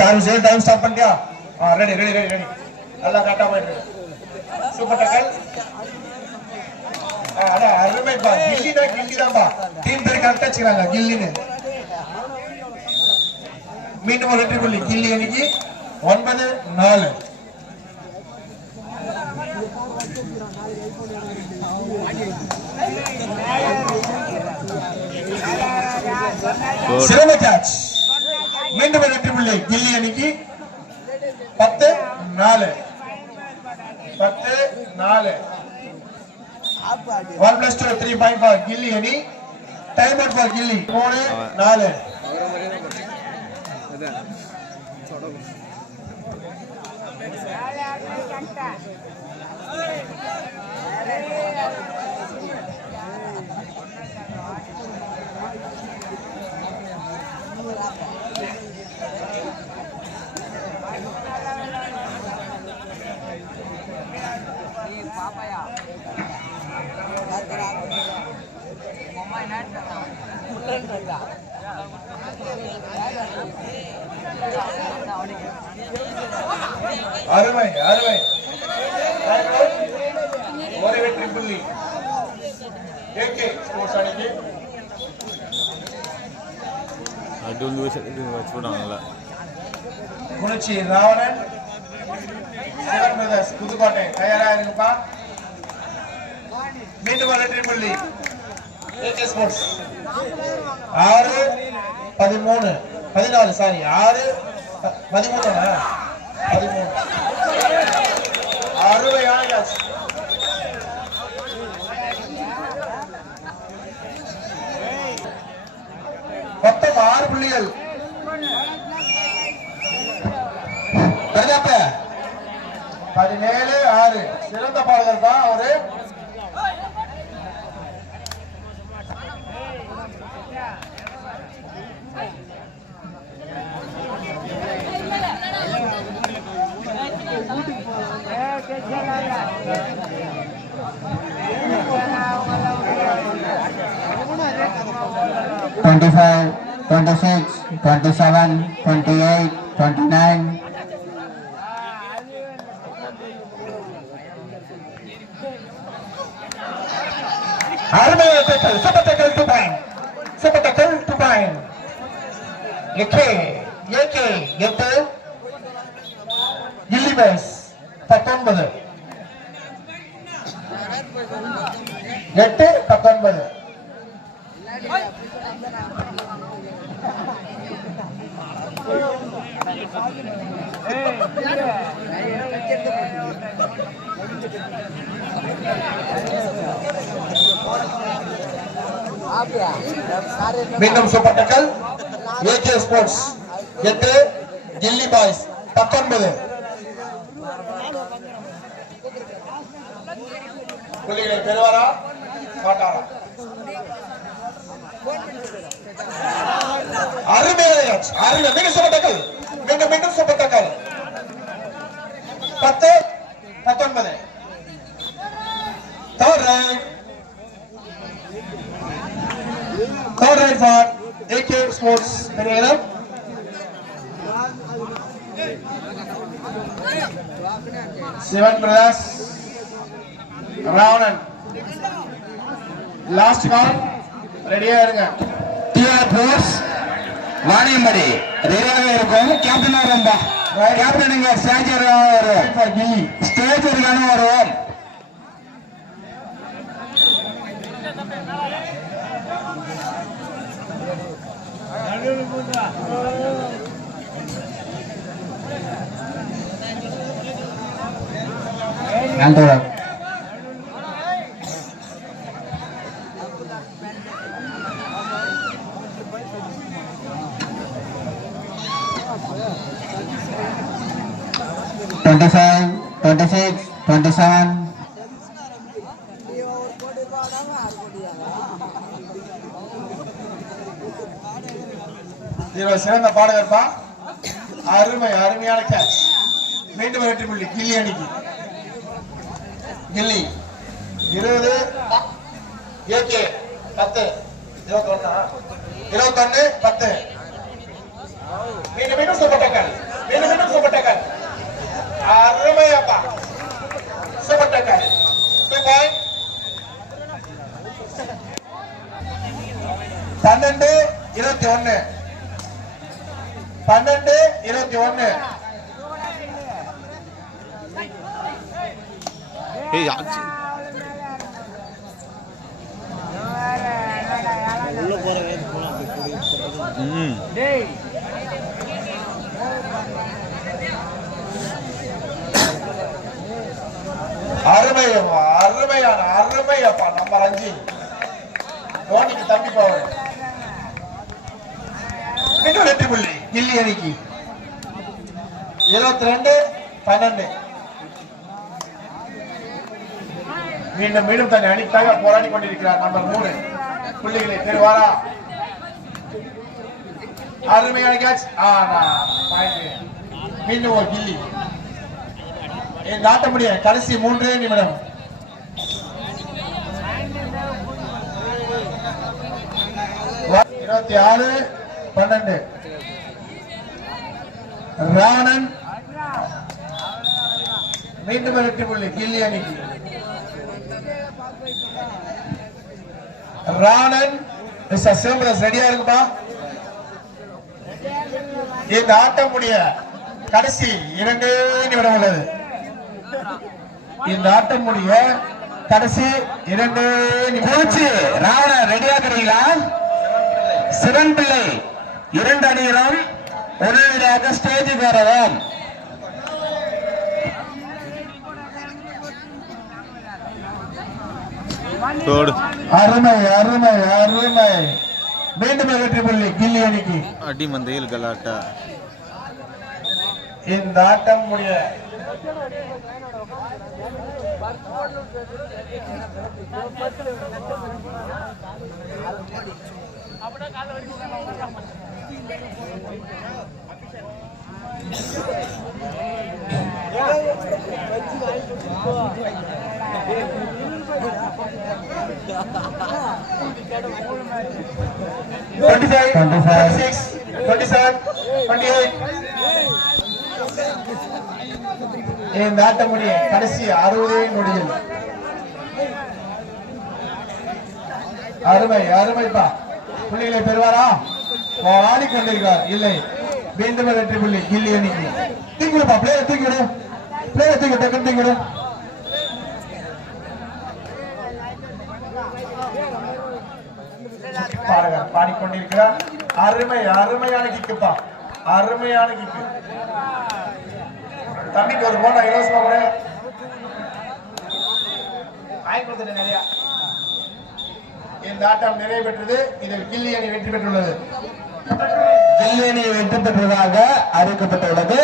चार से time start பண்ணியா ரெடி ரெடி ரெடி ரெடி நல்லா கரெக்ட்டா போயிடு சூப்பர் டக்கல் அட அருமை பா கில்லி தான் பா டீம் பேர் கரெக்ட்டா வச்சிராங்க கில்லின்னு மீண்டும் ஒரு வெற்றி புள்ளி கில்லி அணிக்கு 9-4 சிறந்த கேட்ச் மீண்டும் வெற்றி புள்ளி கில்லி அணிக்கு 10-4 1+2 3 point for கில்லி அணி டைம் அவுட் for கில்லி 3-4 அருமை அருமை ஒரு வெற்றி புள்ளி ஏகே ஸ்போர்ட்ஸ் அணிக்கு அடூல் வச்சுடாங்கல குணச்சி ராவணன் சிவன் பிரதர்ஸ் புதுக்கோட்டை தயாரா இருக்குப்பா மீண்டும் ஒரு வெற்றி புள்ளி ஏகே ஸ்போர்ட்ஸ் 6-13 சாரி 6-13 அருமையான கேட்ச் மொத்தம் 6 புள்ளிகள் 17-6 சிறந்த பாடகர் தான் அவரு Twenty-five, 26, 27, 28, 29. Super tackle 2 point. Super tackle 2 point. AK Gilly Boys 19 8-19 மீண்டும் சூப்பர் டக்கல் ஏகே ஸ்போர்ட்ஸ் 8 கில்லி பாய்ஸ் 19 புள்ளிகளை பெறுவாரா மாட்டாரா அருமையான மீண்டும் சூப்பர் டக்கல் மீண்டும் super டக்கல் 10-19 third right for AK Sports Pereira. Seven brothers Ravanan last call ready ஆயிருங்க TR Force வாணியம்படி ரெடியாக இருக்கும் கேப்டன் ஆரம்பா கேப்டன் இங்க ஸ்டேஜ் வருவார் ஸ்டேஜ் இருக்கான வருவார் Antara 25, 26, 27. இவர் சிறந்த பாடகர்ப்பா. அருமையான கேட்ச். மீண்டும் வெற்றி புள்ளி கில்லி அணிக்கு. கில்லி 20 ஏகே 10 21 10 மீண்டும் சூப்பர் டக்கல் என்ன சூப்பர் டக்கர் அருமையாப்பா சூப்பர் டக்கர் 2 பாயிண்ட் 12-21 12-21 ஏய் ஆச்சு உள்ள போறவே போலாம் டேய் அருமையாப்பா நம்பர் 5 தோனிக்கு தம்பி பவர் மீண்டும் வெற்றி புள்ளி கில்லி அணிக்கு 22-12 மீண்டும் தன்னை அணிக்காக போராடி கொண்டிருக்கிறார் நம்பர் 3 புள்ளிகளை பெறுவாரா அருமையான கேட்ச் மீண்டும் ஒரு கில்லி நாட்ட முடிய கடைசி 3 நிமிடம் இருபத்தி 6-12 ராணன் மீண்டும் வெற்றி புள்ளி கில்லி அணிக்கு ராணன் சிவபிரஸ் ரெடியா இருக்குப்பா இந்த ஆட்டம் முடிய கடைசி 2 நிமிடம் உள்ளது இந்த ஆட்டம் முடிய கடைசி 2 நிமிடம் ராவணன் ரெடியா இருக்கிறீங்களா சிவன் பிள்ளை 2 அணிகளும் உடனடியாக ஸ்டேஜுக்கு வரவும் தோடு அருமை மீண்டும் வெற்றி புள்ளி கில்லி அணிக்கு அடி மந்தையில் கலாட்டா இந்த ஆட்டம் முடிய இந்த ஆட்டம் முடிய கடைசி 60 நொடிகள் அருமைப்பா புள்ளிகளை பெறுவாரா ஆடிக்கொண்டிருக்கிறார் இல்லை மீண்டும் வெற்றி புள்ளி கில்லி அணிக்கு தூக்கிடுப்பா பிளேயர் தூக்கிடு பாடிக்கொண்டிருக்கிறார் அருமையான கிக்குப்பா அருமையான கிக்கு தம்பிக்கு ஒரு போனா இலவசமா கூட நிறைய இந்த ஆட்டம் நிறைவு பெற்றது இதில் கில்லி அணி வெற்றி பெற்றுள்ளது கில்லி அணி வெற்றி பெற்றதாக அறிவிக்கப்பட்டுள்ளது